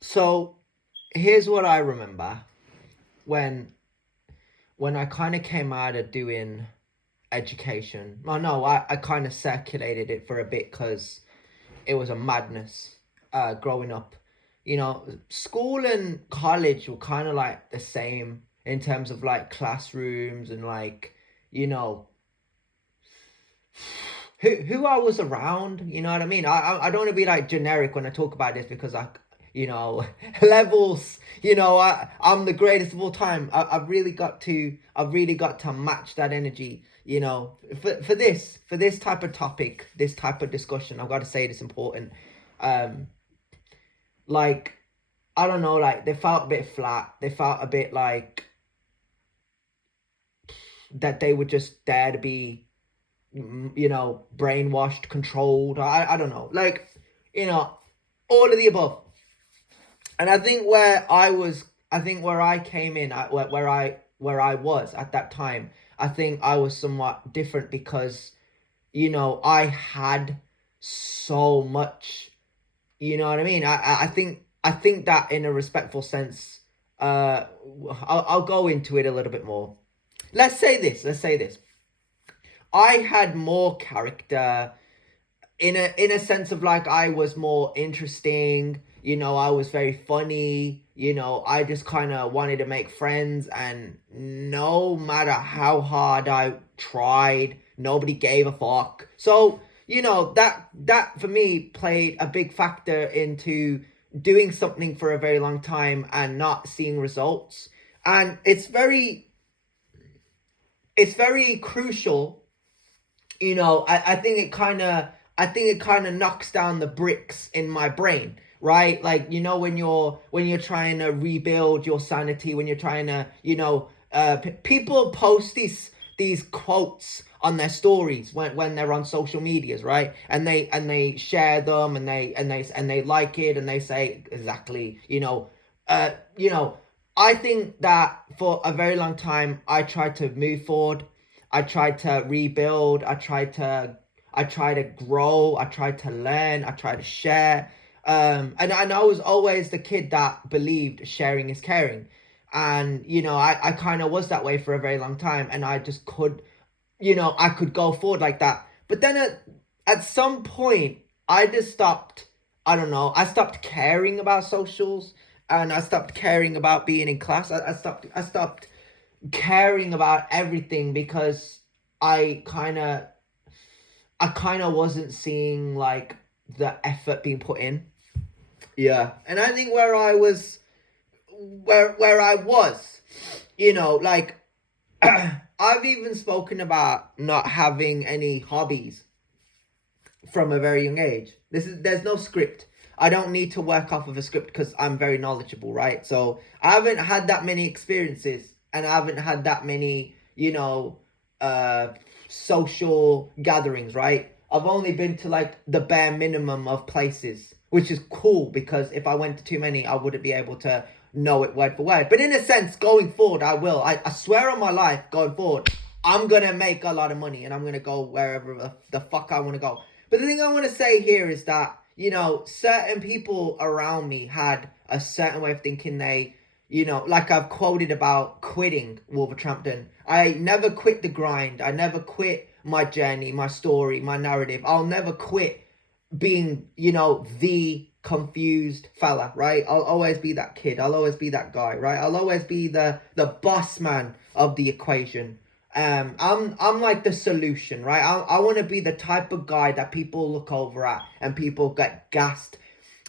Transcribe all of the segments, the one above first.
So here's what I remember when I kind of came out of doing education. Well, no, I kind of circulated it for a bit because it was a madness growing up. School and college were kind of like the same in terms of like classrooms and like, you know, who I was around. You know what I mean? I don't want to be like generic when I talk about this because levels. I'm the greatest of all time. I've really got to match that energy. For this type of topic, this type of discussion, I've got to say it's important. Um, like I don't know, like they felt a bit flat. They felt a bit like that they were just there to be brainwashed, controlled. I don't know, like, all of the above. And I think where I came in, where I was at that time, I think I was somewhat different because I had so much. You know what I mean? I think that in a respectful sense, I'll go into it a little bit more. Let's say this. I had more character in a sense of like I was more interesting. I was very funny. I just kind of wanted to make friends, and no matter how hard I tried, nobody gave a fuck. So that for me played a big factor into doing something for a very long time and not seeing results. And it's very crucial. I think it kind of knocks down the bricks in my brain, right? Like, when you're trying to rebuild your sanity, when you're trying to, people post these quotes on their stories when they're on social medias, right? And they share them, and they like it, and they say exactly, uh you know I think that for a very long time I tried to move forward. I tried to rebuild. I tried to grow. I tried to learn. I tried to share. And I was always the kid that believed sharing is caring. And I kind of was that way for a very long time, and I just I could go forward like that. But then at some point, I just stopped. I don't know. I stopped caring about socials, and I stopped caring about being in class. I stopped caring about everything because I kind of I kind of wasn't seeing like the effort being put in. Yeah, and I think where I was, like I've even spoken about not having any hobbies from a very young age. There's no script. I don't need to work off of a script because I'm very knowledgeable, right? So I haven't had that many experiences, and I haven't had that many, social gatherings, right? I've only been to like the bare minimum of places, which is cool because if I went to too many, I wouldn't be able to know it word for word. But in a sense, going forward, I will. I swear on my life, going forward, I'm gonna make a lot of money, and I'm gonna go wherever the fuck I want to go. But the thing I want to say here is that, certain people around me had a certain way of thinking. Like I've quoted about quitting Wolverhampton. I never quit the grind. I never quit my journey, my story, my narrative. I'll never quit being, the confused fella, right? I'll always be that kid. I'll always be that guy, right? I'll always be the boss man of the equation. I'm like the solution, right? I want to be the type of guy that people look over at and people get gassed.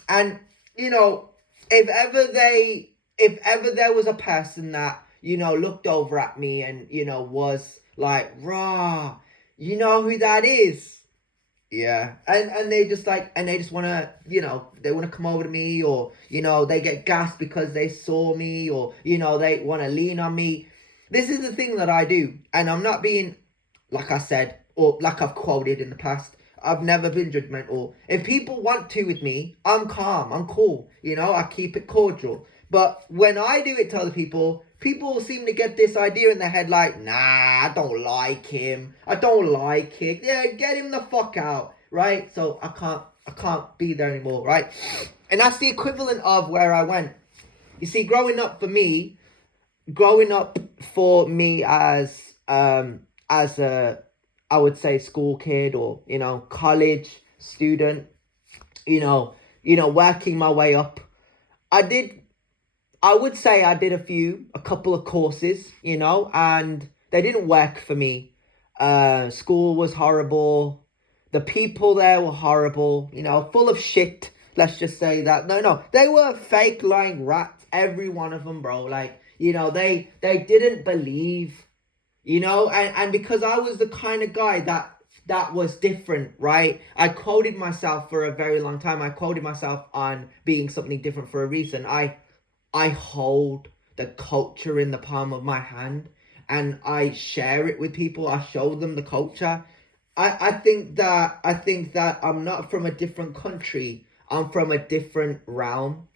And you know, if ever there was a person that looked over at me and was like, "Rah, you know who that is?" Yeah, and they just want to, they want to come over to me, or they get gassed because they saw me, or they want to lean on me. This is the thing that I do, and I'm not being, like I said, or like I've quoted in the past. I've never been judgmental. If people want to with me, I'm calm, I'm cool. I keep it cordial. But when I do it to other people seem to get this idea in their head like, nah, I don't like him. I don't like it. Yeah, get him the fuck out, right? So I can't. I can't be there anymore, right? And that's the equivalent of where I went. You see, growing up for me as a, I would say, school kid, or college student, working my way up, I would say I did a couple of courses, and they didn't work for me. School was horrible. The people there were horrible, full of shit. Let's just say that. No, they were fake lying rats, every one of them, bro. Like, they didn't believe, and because I was the kind of guy that was different, right? I quoted myself for a very long time. I quoted myself on being something different for a reason. I hold the culture in the palm of my hand, and I share it with people. I show them the culture. I think that I'm not from a different country. I'm from a different realm.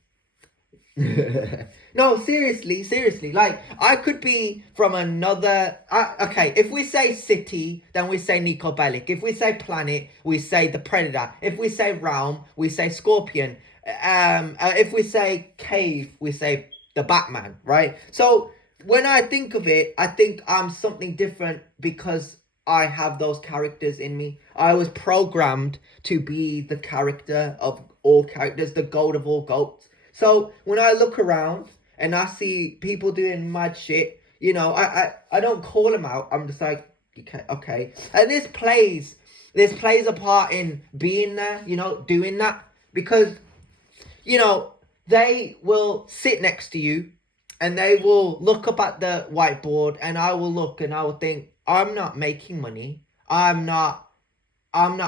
No, seriously. Like, I could be from another. Okay, if we say city, then we say Nico Bellic. If we say planet, we say the Predator. If we say realm, we say Scorpion. If we say cave, we say the Batman, right? So when I think of it, I think I'm something different because I have those characters in me. I was programmed to be the character of all characters, the goat of all goats. So when I look around and I see people doing mad shit, I don't call them out. I'm just like, okay. And this plays a part in being there, doing that, because they will sit next to you and they will look up at the whiteboard, and I will look and I will think, I'm not making money. I'm not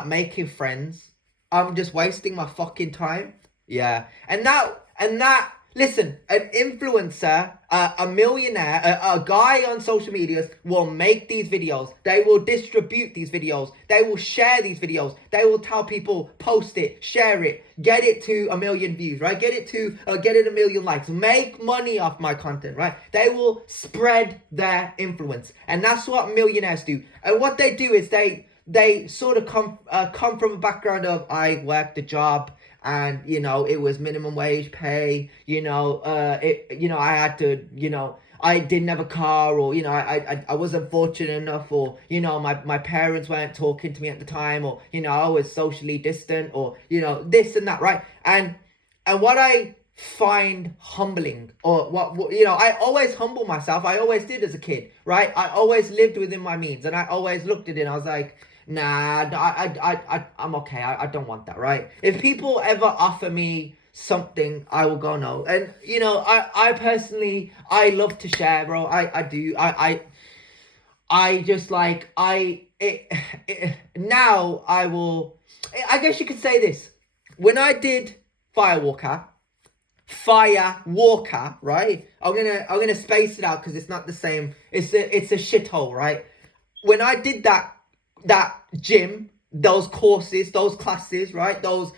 making friends. I'm just wasting my fucking time. Yeah. And that, listen, an influencer, a millionaire, a guy on social medias will make these videos. They will distribute these videos. They will share these videos. They will tell people, post it, share it, get it to 1 million views, right? Get it 1 million likes. Make money off my content, right? They will spread their influence. And that's what millionaires do. And what they do is they sort of come from a background of, I worked a job, and it was minimum wage pay. I had to, I didn't have a car, or I wasn't fortunate enough, or my parents weren't talking to me at the time, or I was socially distant, or this and that, right? And what I find humbling, or what I always humble myself. I always did as a kid, right? I always lived within my means, and I always looked at it and I was like, nah, I'm okay. I don't want that, right? If people ever offer me something, I will go no. And I personally, I love to share, bro. I do. I just like, now I will, I guess you could say this. When I did Firewalker, right? I'm gonna space it out because it's not the same. It's a shithole, right? When I did that gym, those courses, those classes, right? Those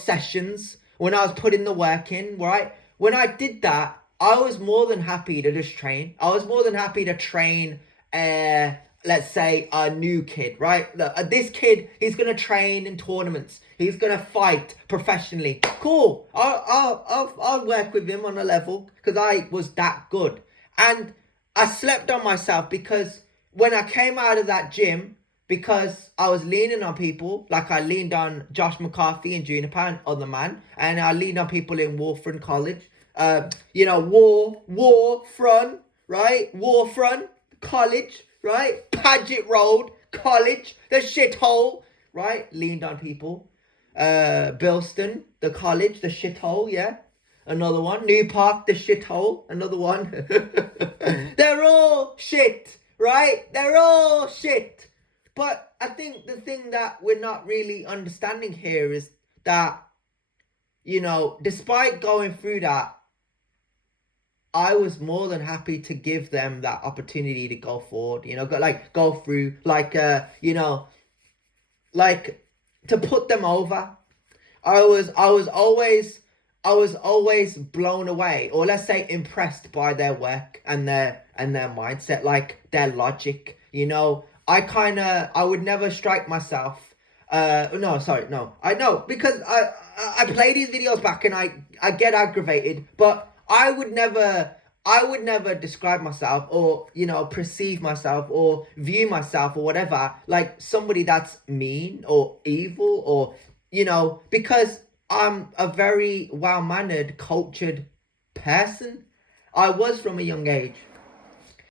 sessions, when I was putting the work in, right? When I did that, I was more than happy to just train. I was more than happy to train, let's say, a new kid, right? This kid, he's gonna train in tournaments. He's gonna fight professionally. Cool. I'll work with him on a level because I was that good. And I slept on myself because when I came out of that gym, because I was leaning on people, like I leaned on Josh McCarthy and Juniper and other man, and I leaned on people in Warfront College, Warfront, right? Warfront College, right? Paget Road College, the shithole, right? Leaned on people. Bilston, the college, the shithole, yeah. Another one. New Park, the shithole, another one. They're all shit. Right? They're all shit. But I think the thing that we're not really understanding here is that, despite going through that, I was more than happy to give them that opportunity to go forward, go through, to put them over. I was always blown away, or let's say impressed by their work and their mindset, like their logic. I would never strike myself No, sorry, no. I know because I play these videos back and I get aggravated, but I would never describe myself or perceive myself or view myself or whatever like somebody that's mean or evil or because I'm a very well-mannered, cultured person. I was from a young age.